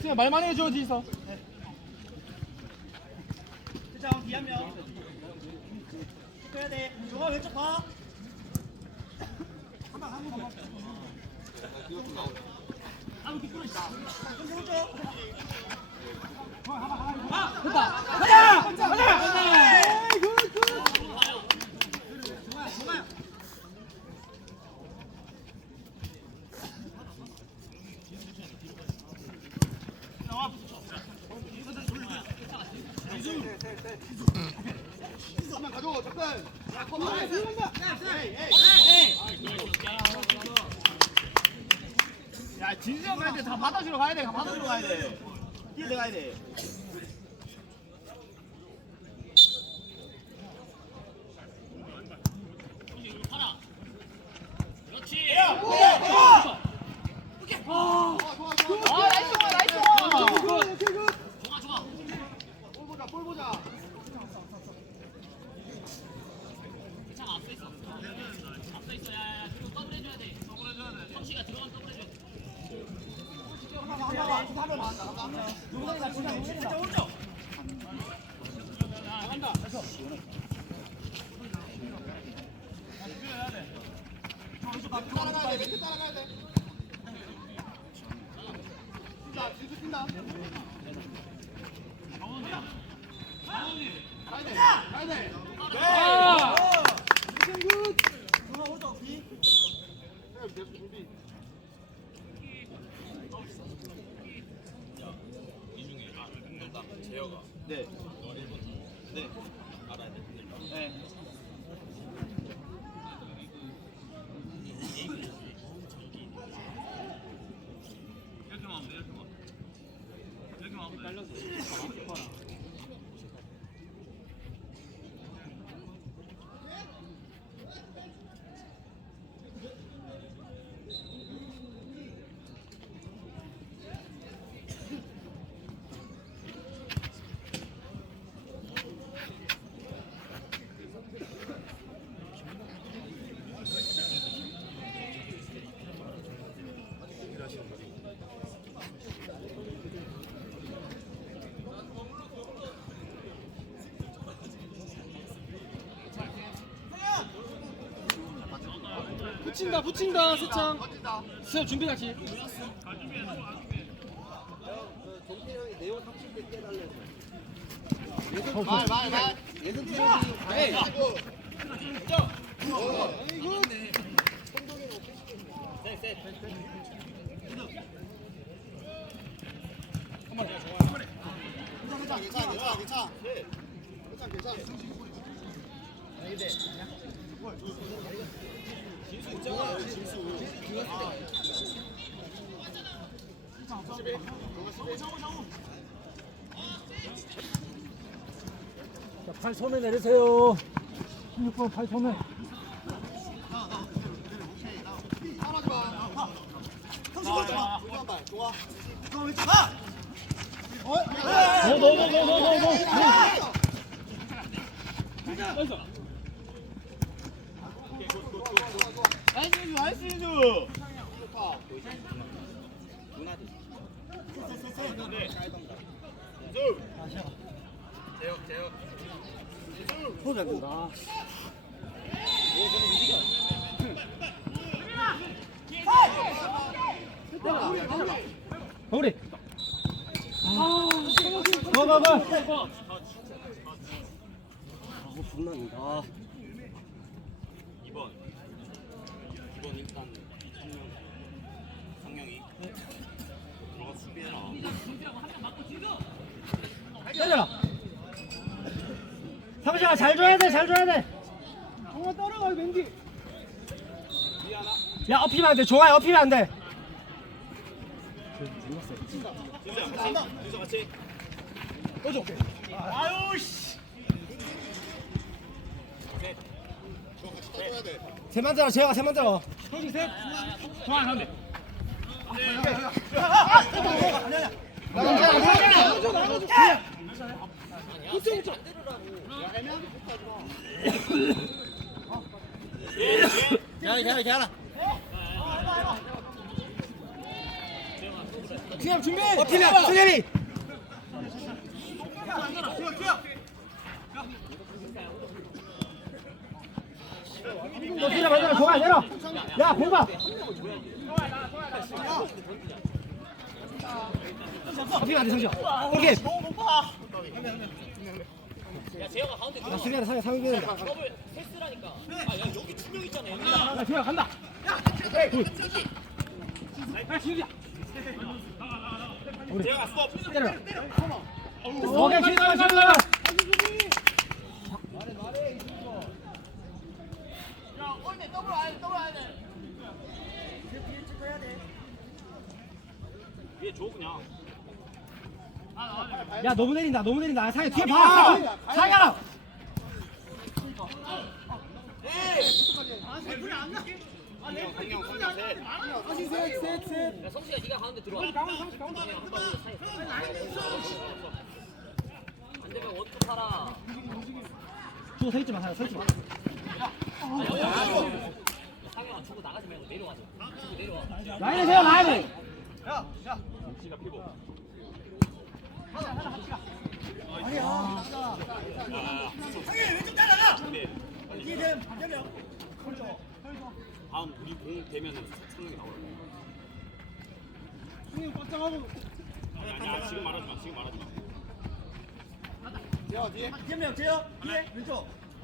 승아 말만 해줘 뒤에서 자, 뒤한 명. 해야 돼. 종아 왼쪽 봐. 가자! 가자 한번 가져 접근 야형 가야 돼다 받아주러 가야 돼. 받아주러 가야 돼. 뒤에 들어가야 돼. 아 나이스 나이스 볼 보자 볼 보자 돼 멘트 따라가야 돼 자, 진수 뛴다. 가야 돼. 가야 돼. 아 붙인다 붙인다 세창. 수영 준비 같이 말, 말, 말. 예선 체력이 에이. 가야고. 괜찮아, 괜찮아, 괜찮아, 괜찮아. 괜찮아, 괜찮아. 진수 있잖아, 진수. 발 손에 내리세요 16번 발 손에 하지 마. 형수 좋아. 좋아, 발, 좋아. 종아 왼쪽 봐. 너너너너너너 나이스 인주, 나이스 좋다. 손 잡는다 우리 가가가 분난다 2번 2번 일단 성령 성령이 들어가 수비해라 때려라 상식아 잘 줘야 돼 잘 줘야 돼 종아 따라가 맹기. 야 안돼 안돼 같이 진수 같이 아유 씨. 따줘야 돼. 세 만 들어 재혁아 세 만 들어 형님 셋 종아 가운 데 기다려 기다려 기다려. 준비 준비 어, 팀이야, 승현이. 너 뛰어, 만들어, 좋아, 내려. 야, 공봐. 잡히면 안 돼, 성시야. 오케이. 야 재혁아 가운데 야, 승현아, 상현, 상현 된다. 더블 패스라니까. 아 야 여기 두명 있잖아 여기. 야, 지호야, 간다. 재혁아 스톱. 때려. 오케이, 신나가, 신나가. 위에 줘 그냥 야, 너무 내린다, 너무 내린다. 상현, 뒤에 봐. 상현. 성경 성경 성경 셋야 성시가 네가 가운데 들어와 안 되면 원투 팔아 주고 서 있지 마, 상현, 서 있지 마. 상영아 주고 나가지 말고 내려와줘 주고 내려와 라인에 세워, 라인에. 시가 피고 상해 왼쪽 따라가 다음 우리 공 되면은 성경이 나오라 성경 꽉 하고 아니야 지금 말하지 마 지금 말하지 마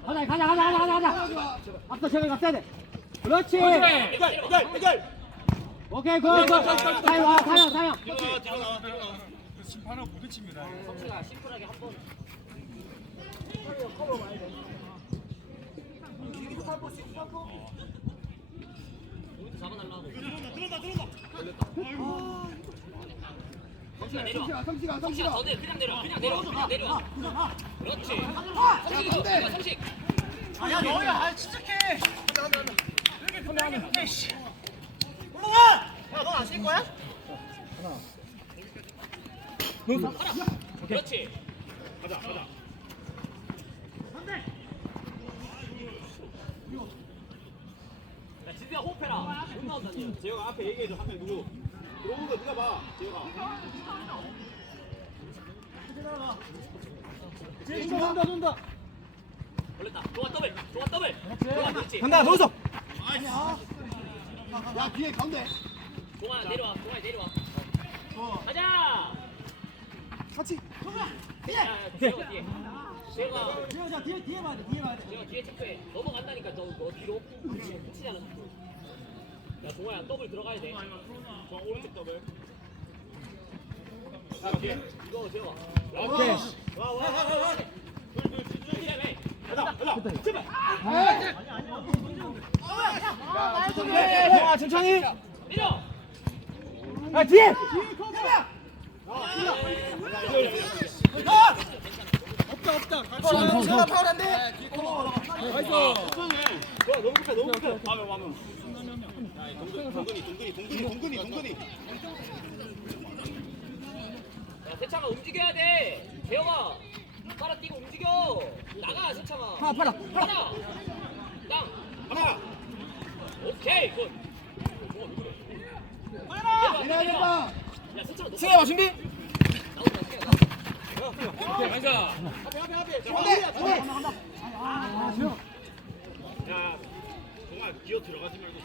가자, 가자, 가자, 가자, 가자, 가자. 앞서 저기 갔어야 돼. 그렇지. 해결 오케이, 굿, 굿. 사형, 와, 사형, 사형. 뒤로 나와 뒤로 나와 뒤로 나와 성시가 심플하게 한번. 우리도 잡아달라고 성시가 내려와 성시가. 성시가 더 내, 그냥 내려와. 그냥 내려와. 그냥 내려와. 그렇지. 성식이 더 내려와 성식 야 너야. 아 침착해 그렇지. 가자 가자. 야 지수야 호흡해라. 못 나온다 니 재혁아 앞에 얘기해줘 한명 누구. 들어오는 거 누가 봐 재혁아. 쏜다, 쏜다. 걸렸다. 좋아 더블. 좋아 더블. 좋아 그렇지. 간다, 노석. 야. 뒤에 가운데. 종아 내려와. 종아 내려와. 가자 같이 야, 야, 재혁아 뒤에 자, 뒤에, 뒤에 봐야 돼, 뒤에 봐야 돼. 재혁아 뒤에 체크해 넘어간다니까 너, 너 뒤로 그렇지 붙이잖아 야 종아야 더블 들어가야 돼저 오른쪽 더블 이거 재혁아 오케이. 이제 왜 아, 천천히. 내려 아, 뒤에. 제가 파울한데 좋아 너무 급해 너무 급해 와면 와면 야 동근이 동근이 동근이 동근이 동근이 야 세창아 움직여야 돼 재혁아 빨아 뛰고 움직여 나가 세창아 하나 팔아. 하나 땅 하나 오케이 굿너 승현아, 준비. 나온다 승현아 아, 수영. 야 정말 기어 들어가지 말고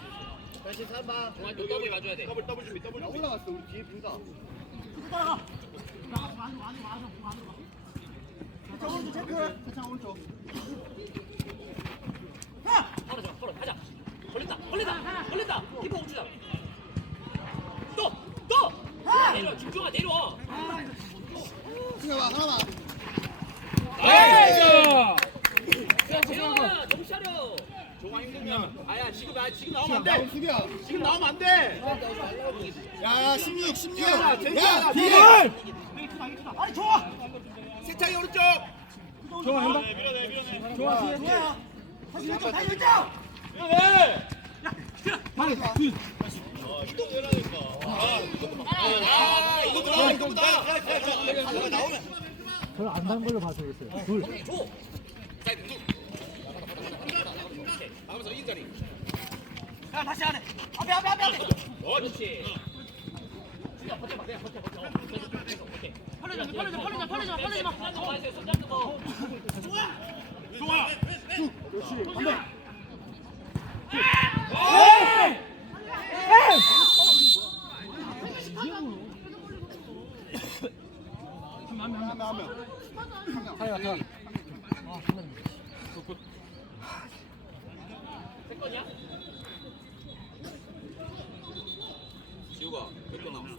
다시 삼바 종아 너 더블 가줘야 돼 더블 더블 준비 더블 준비 올라갔어 우리 뒤에 둘다 오른쪽 체크 세창 오른쪽 바로 줘 바로 가자 걸린다 걸린다 걸린다 키퍼 멈추자 또또 내려와 김종아 내려와 승혁아 하나만 야 재영아 정신 차려 정말 힘들면 아야 지금 아 지금 나오면 안돼 나온 수비야 지금 나오면 안 돼 야 16, 16. 야, 야, 뒤에. 뒤에. 세창이 오른쪽 좋아, 한다. 좋아, 뒤에. 다시 왼쪽, 다시 왼쪽. 방에 둘. 아 별로 안단 걸로 봐주겠어요. 둘. 야 다시 안해 앞에 앞에 앞에 앞에 그렇지 진짜 버텨봐 그냥 펄리자 펄리자 펄리자 펄리자 펄리자 손잡고 가세요 손잡고 됐거냐? 지우가 몇개 남았어?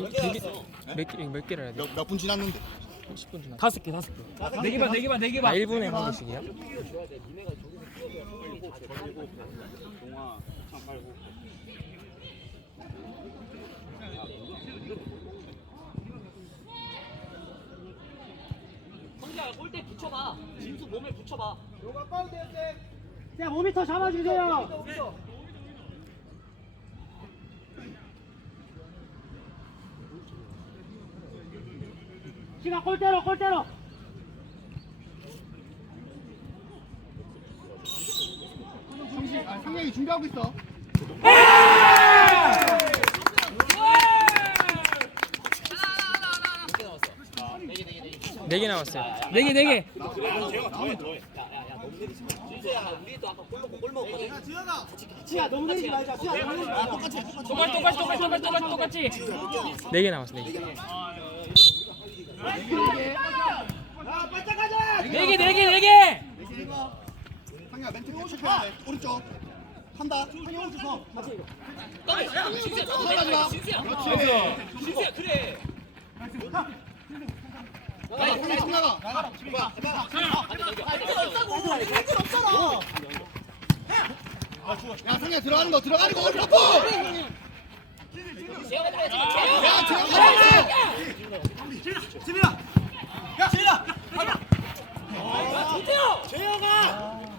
몇, 개, 몇 개를 해야 돼? 몇 분 지났는데? 10분 지났어. 다섯 개 다섯 개. 네 개만 네 개만 네 아, 개만. 1분에 한 팔고 성재야 골대 붙여봐. 진수 몸에 붙여봐. 자 5m 잡아주세요 시간 골대로 골대로 상영이 준비하고 있어 네개 남았어요. 네 개 네 개. 야야야 너무 내리지 말자 시야 너무 내리지 말자 똑같이 똑같이 똑같이 똑같이 똑같이 똑같이 똑같이. 네개 남았어, 네 개. 네개 네 개 네 개. 상영아 멘트 체크해야 돼 오른쪽 한다 상영 오른쪽 서 진수야 진수야 진수야 진수야 그래 나가 상영 나가 나가라 야 상영 들어가는 거 들어가는 거고 재영아 나가지 마 재영아 야 제가 가라 도태요 재영아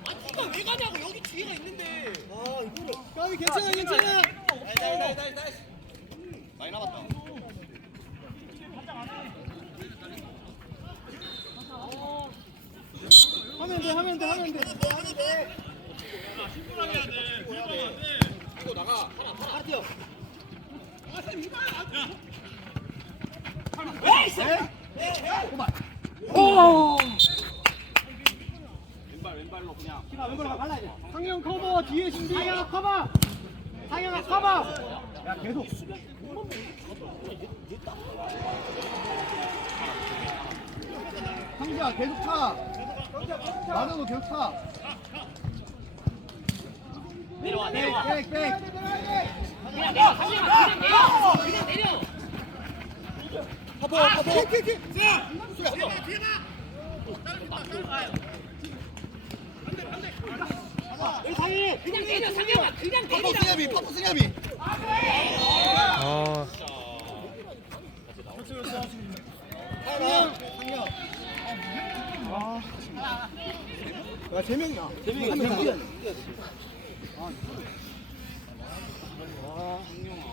아니 이거 왜 가냐고 여기 뒤에가 있는데 까비 괜찮아 괜찮아 많이 남았다 하면 돼 하면 돼 하면 돼 이거 나가 오. 왼발 상영 커버 뒤에 준비 상영아 커버 상영아 커버 야 계속 상주야 계속 차 나도 계속 차 내려와 내려와 백, 백. 그냥 내려 그냥 내려 그냥 내려 파포, 파포. 그냥 내려 상영아 그냥 파포 내리라 스냅이, 파포 스냅이. 아, 상영, 상영. 야, 세 명이야. 세 명이야. 괜찮아. 아.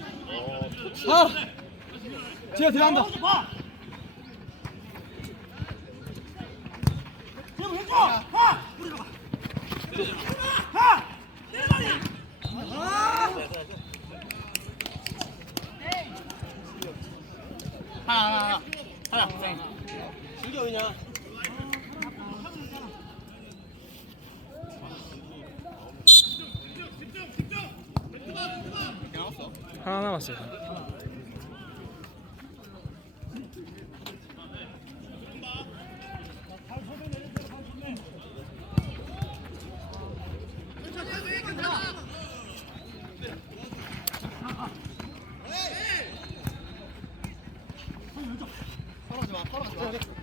제가 들어간다. 하나 하나 하나. 하나. 하나 남았어요. 팔아지 마.